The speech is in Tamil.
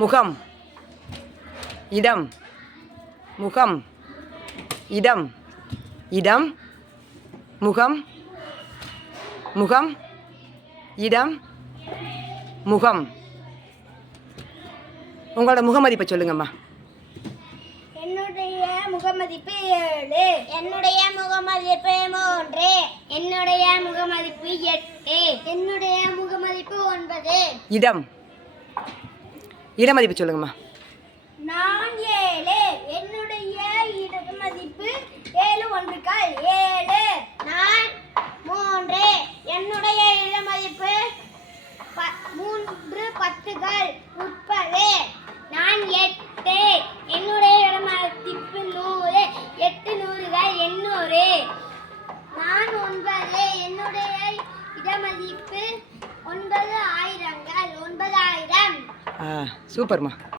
முகம் இடம் முகம் இடம் இடம் முகம் முகம் இடம் முகம். உங்களோட முகமதிப்பை சொல்லுங்கம்மா. என்னுடைய முகமதிப்பு 7. என்னுடைய முகமதிப்பு 3. என்னுடைய முகமதிப்பு 8. என்னுடைய முகமதிப்பு 9. இடம் இடமதிப்பு சொல்லுங்கம்மா. நான் 7. என்னுடைய இடமதிப்பு 7 1 7. நான் 3. என்னுடைய இடமதிப்பு 3 10 30. நான் 8. என்னுடைய இடமதிப்பு 100. 8 100 800. நான் 9. என்னுடைய இடமதிப்பு 9 1000 9000. சூப்பர்மா.